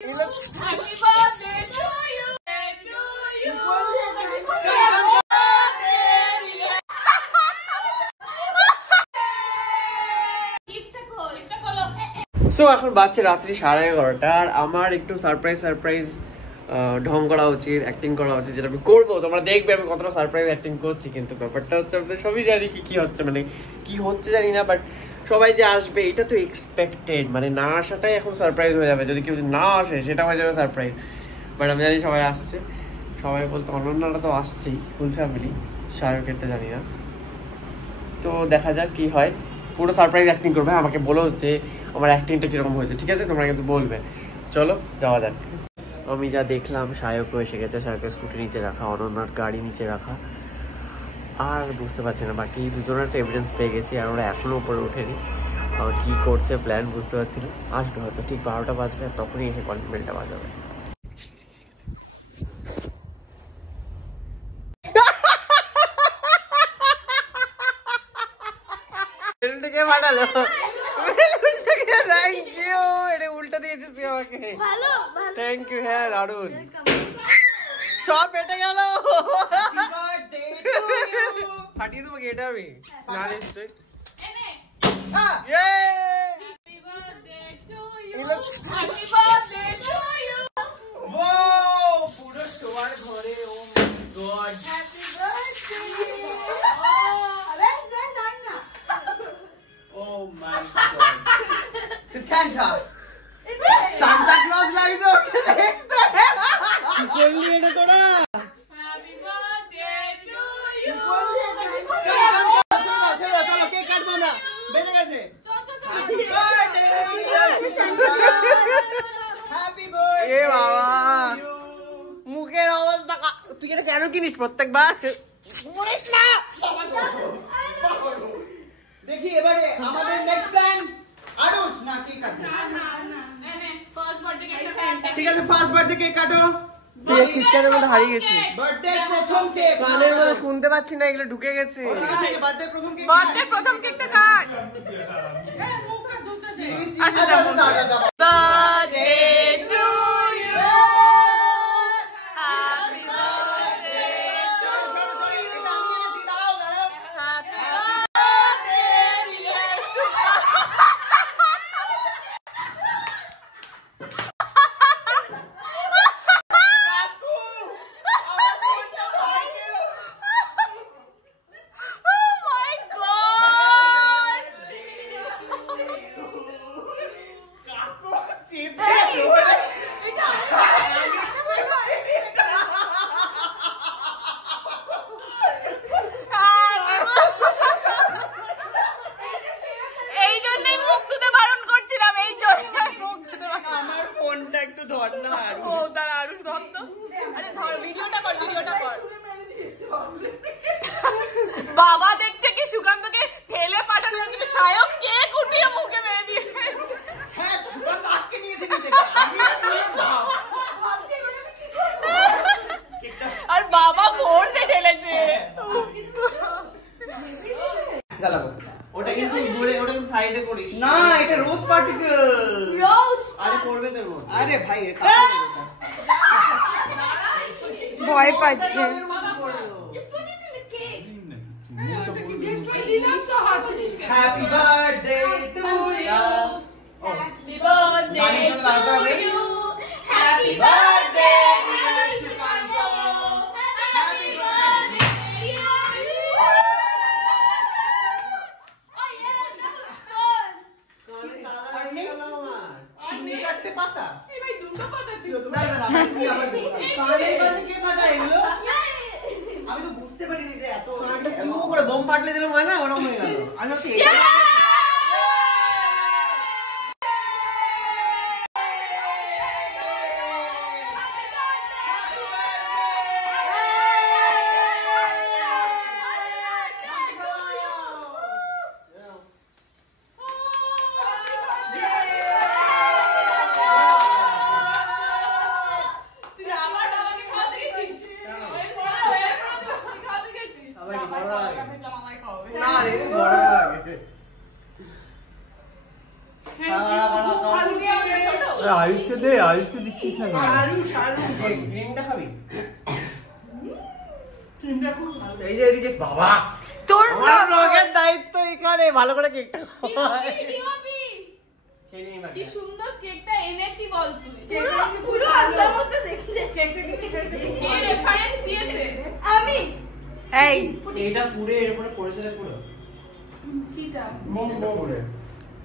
So এখন বাজছে রাত্রি 11:30 আর আমার একটু সারপ্রাইজ ঢং করা উচিত, অ্যাক্টিং করা উচিত, যেটা আমি করবো। তোমরা দেখবে আমি কতটা সারপ্রাইজ অ্যাক্টিং করছি, কিন্তু ব্যাপারটা হচ্ছে আমাদের সবই জানি কি হচ্ছে, মানে কি হচ্ছে জানি না, বাট সবাই যে আসবে এটা তো এক্সপেক্টেড, মানে না আসাটাই এখন সারপ্রাইজ হয়ে যাবে। যদি কেউ না আসে সেটা হয়ে যাবে সারপ্রাইজ, বাট আমি জানি সবাই আসছে। সবাই বলতে অনন্যাটা তো আসছেই, ফুল ফ্যামিলি, সায়কেরটা জানি না। তো দেখা যাক কি হয়, পুরো সারপ্রাইজ অ্যাক্টিং করবে। আমাকে বলো যে আমার অ্যাক্টিংটা কিরকম হয়েছে, ঠিক আছে? তোমরা কিন্তু বলবে। চলো যাওয়া যাক। আমি যা দেখলাম, সায়কও এসে গেছে, সায়কের স্কুটি নিচে রাখা, অনন্যার গাড়ি নিচে রাখা, আর বুঝতে পারছি না বাকি দুজনের তো এভিডেন্স পেয়ে গেছি, আর ওরা এখনো উপরে ওঠেনি। আর কি করছে প্ল্যান বুঝতে পারছি না। আসবে হয়তো ঠিক 12টা বাজবে, আর তখনই এসে কলিং বেলটা বাজাবে। কে পাঠালো? থ্যাংক ইউ, এটা উল্টা দিয়েছিস তুই আমাকে। ভালো ভালো, থ্যাংক ইউ। হ্যাঁ দারুন, সব পেটে গেল। ফাটিয়ে দেবো এটা আমি, না নিশ্চয়ই। পুরো শোয়ার ঘরে, oh god, happy birthday. Oh my god. Santa. Santa Claus লাগতো দেখতে। কি করলি এটা তোরা? Happy birthday to you. চলো কেক কাটবো না, বেজে গেছে। Happy birthday Santa. Happy birthday। এ বাবা, মুখের অবস্থা তুই এটা কেন কিনিস প্রত্যেকবার? মরিস না। দেখি এবারে আমাদের নেক্সট প্ল্যান আরুষ না কেক কাটবে। না ফার্স্ট বার্থডে কেক। ঠিক আছে, ফার্স্ট বার্থডে কেক কাটো। তুই চিৎকারের মধ্যে হারিয়ে গেছিস। বার্থডে প্রথম কেক, কানের মধ্যে শুনতে পাচ্ছি না, এগুলো ঢুকে গেছে। বার্থডে প্রথম কেক, বার্থডে প্রথম কেকটা কাট। এই মুখটা ধুতেছে। আচ্ছা birthday to you. Happy birthday to you. বাবা দেখছে কি সুকান্তকে ঠেলে পাঠানোর জন্য সায়ক কেক উঠিয়ে মুখে মেরে দিয়েছে। হ্যাঁ সুকান্ত আটকে নিয়েছে নিজেকে, আর বাবা ফোর্সে ঠেলেছে। ওটা কিন্তু দূরে, ওটা কিন্তু সাইডে করিস না, এটা রোজ পার্টিকেল। রোজ আরে করবে তো। আরে ভাই ভয় পাচ্ছে। Happy birthday to you. Happy birthday to you. Happy birthday dear Shukanto. Happy birthday to you. Oh yeah, that was fun. আমি চারটে পাতা। এই ভাই দুটো পাতা ছিল তো। না না আমি কি আবার কানের কাছে কে ফাটায় এগুলো? আমি তো বুঝতে পারিনি যে এত কানটা চুমো করে বোম ফাটলে দিলাম হয় না, ওরকম হয়ে গেল। আমি ভাবছি না রে বড় আগে আয়ুষকে দিচ্ছিস না আয়ুষ ক্রিমটা খাবি ক্রিমটা খুব ভালো এই যে এদিকে বাবা তোর ব্লগের দায়িত্ব এখানে ভালো করে কেকটা খাওয়াই কি সুন্দর কেকটা এনেছি বল তুই পুরো আলাদা মতো দেখতে কে রেফারেন্স দিয়েছে আমি এই এটা পুরো এর উপরে পড়েছিল পুরো কিটা মম পুরো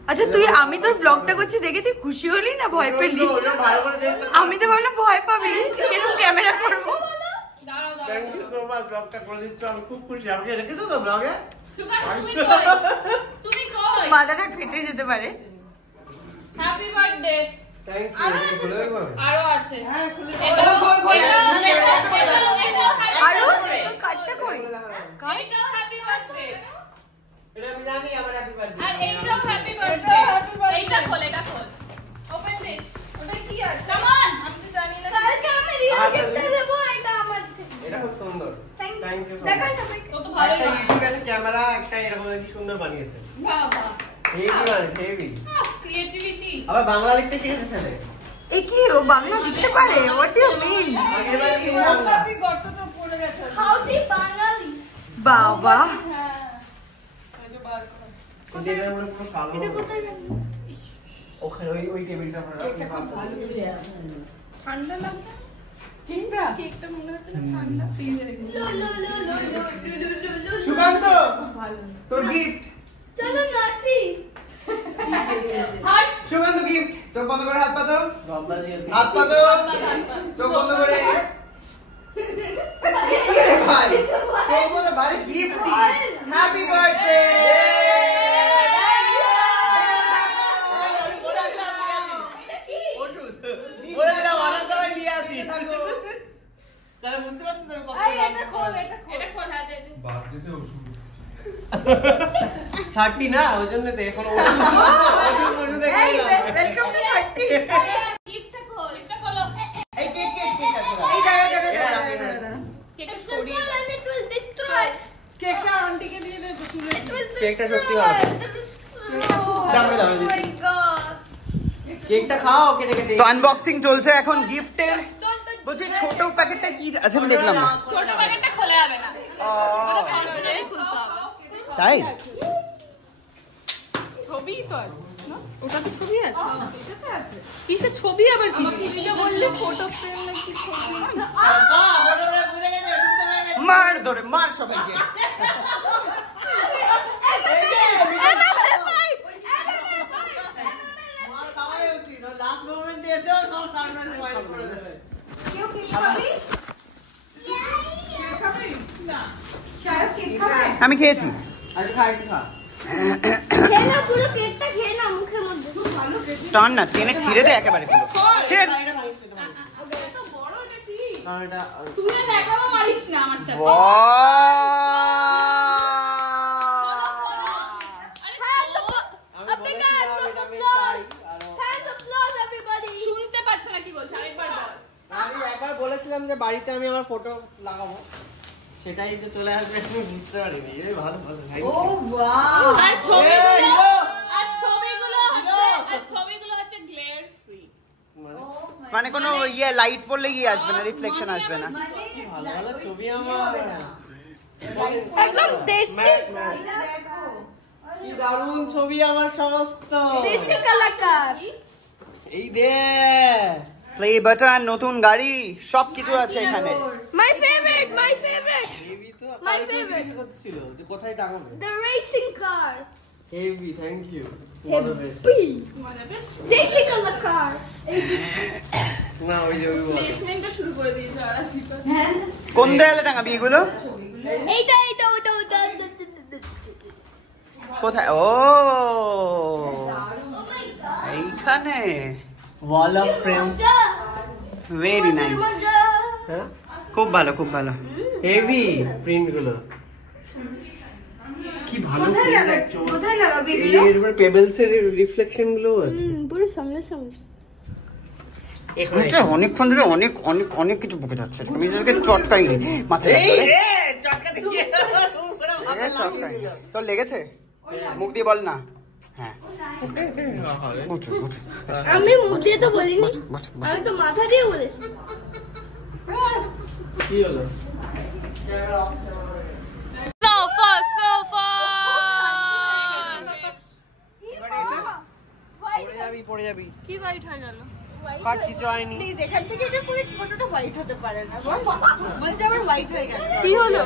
আচ্ছা তুই আমি তোর ব্লগটা করছি দেখে তুই খুশি হলি না ভয় পেলি আমি তো ভাবলাম ভয় পাবি এরকম ক্যামেরা করব দাঁড়াও থ্যাংক ইউ সো মাচ ব্লগটা করে দিচ্ছ আমি খুব খুশি আমাকে রেখেছো তো ব্লগে সুগার তুমি কই মাথাটা ফেটে যেতে পারে হ্যাপি বার্থডে থ্যাংক ইউ খুলে দেখো আরো আছে হ্যাঁ খুলে আরো কাটটা কই এটাও হ্যাপি বার্থডে এটা আমি জানি আমার হ্যাপি বার্থডে আর এটাও হ্যাপি বার্থডে এইটা খোল এটা খোল ওপেন দিস ওটা কি আছে কাম অন আমি তো জানি না কালকে আমি রিয়েল গিফট দেব এটা আমার এটা খুব সুন্দর থ্যাংক ইউ দেখো কত ভালো একটা ইউটিউবের ক্যামেরা একটা এরকম কি সুন্দর বানিয়েছে বাবা হেভি মানে হেভি ক্রিয়েটিভিটি আবার বাংলা লিখতে শিখেছে ছেলে এ কি ও বাংলা লিখতে পারে হোয়াট ইউ মিন বাংলাতে গর্তটা পড়ে গেছে হাউ দি বাঙালি বাবা এটার মধ্যে পুরো কালো এটা কোথায় জানি ওখানে ওই টেবিলটা ঠান্ডা লাগছে কিংবা কেকটা মনে হচ্ছে না ঠান্ডা ফ্রিজে রেখেছি সুকান্ত ভালো তোর গিফট চলো নাচি হাট সুকান্ত গিফট চোখ বন্ধ করে হাত পাতো হাত পাতো চোখ বন্ধ করে ভাই চোখ বন্ধ ভাই গিফট হ্যাপি বার্থডে বুঝতে পারছিস এটা খোল এটা খোল হাতে বাদ দিতে ওষুধ 30 না ওই জন্য তো এখন এই ওয়েলকাম টু 30 গিফটটা খোল এটা খোলো এই কেক আছে এই দাঁড়া কেকটা সরিয়ে দাও it will destroy কেকটা আন্টিকে দিয়ে দে তুলে কেকটা সত্যি ভালো দাঁড়া দাঁড়া oh my god কেকটা খাও কেটে কেটে তো আনবক্সিং চলছে এখন গিফটের বলছি ছোট প্যাকেটটা কি আছে আমি দেখলাম না ছোট প্যাকেটটা খোলা যাবে না ওটা প্যাকেটে খুলতে হবে তাই ছবি তো আছে না ওটা তো ছবি আছে এটাতে আছে কিসের ছবি আবার কি ছবিটা বললে ফটো ফ্রেম নাকি ছবি মার ধরে মার সবাইকে লাস্ট মোমেন্ট দিয়েছো সব সারপ্রাইজ মোবাইল করে দেবে কেউ কি খাবি কেক খাবি না শায়দ কেক খাবে আমি খেয়েছি আর খা একটু খা খেয়ে না পুরো কেকটা খেয়ে না মুখের মধ্যে ভালো কেক টান না টেনে ছিঁড়ে দে একেবারে পুরো ছেড়। এত বড় এটা কি কারণ এটা তুই না দেখাও পারিস না আমার সাথে শুনতে পাচ্ছ না কি বলছ আরেকবার বল আমি একবার বলেছিলাম যে বাড়িতে আমি আমার ফটো লাগাবো সেটাই তো চলে আসবে আমি বুঝতে পারিনি এই ভালো ভালো ওয়াও আর ছবিগুলো হচ্ছে গ্লেয়ার ফ্রি মানে কোনো ইয়ে লাইট পড়লে গিয়ে আসবে না রিফ্লেকশন আসবে না ভালো ভালো ছবি আমার একদম দেশি দেখো কি দারুণ ছবি আমার সমস্ত দেশি কলাকার এই দে প্লে বাটন নতুন গাড়ি সবকিছু আছে এখানে মাই ফেভারিট হেভি তো My কালকে favorite. জিজ্ঞাসা করছিল যে কোথায় টাঙাবে the racing car heavy thank you দেশি কলাকার না ওই যে ওই বলো। প্লেসমেন্টটা শুরু করে দিয়েছে আর কোন দেয়ালে টাঙাবি এগুলো এইটা ওটা কোথায় ও এইখানে wall of frame very nice হ্যাঁ খুব ভালো খুব ভালো হেভি প্রিন্ট গুলো কি ভালো প্রিন্ট একদম কোথায় লাগাবি এর উপরে পেবেলস এর রিফ্লেকশন গুলো আছে পুরো সামনে এখানে অনেকক্ষণ ধরে অনেক অনেক অনেক কিছু বকে যাচ্ছে আমি তোকে চটকাই মাথায় এই লাগবে। রে চটকা দিয়ে পুরো মাথা লাগিয়ে দিল তোর লেগেছে মুখ দিয়ে বল না হ্যাঁ আমি মুখ দিয়ে তো বলিনি, আমি তো মাথা দিয়ে বলেছি। কি হলো? পড়ে যাবি কি হোয়াইট হয়ে গেল? কাট কিছু হয়নি। প্লিজ এখান থেকে এটা পুরো ফটোটা হোয়াইট হতে পারে না, বলছে আবার হোয়াইট হয়ে গেল। কি হলো?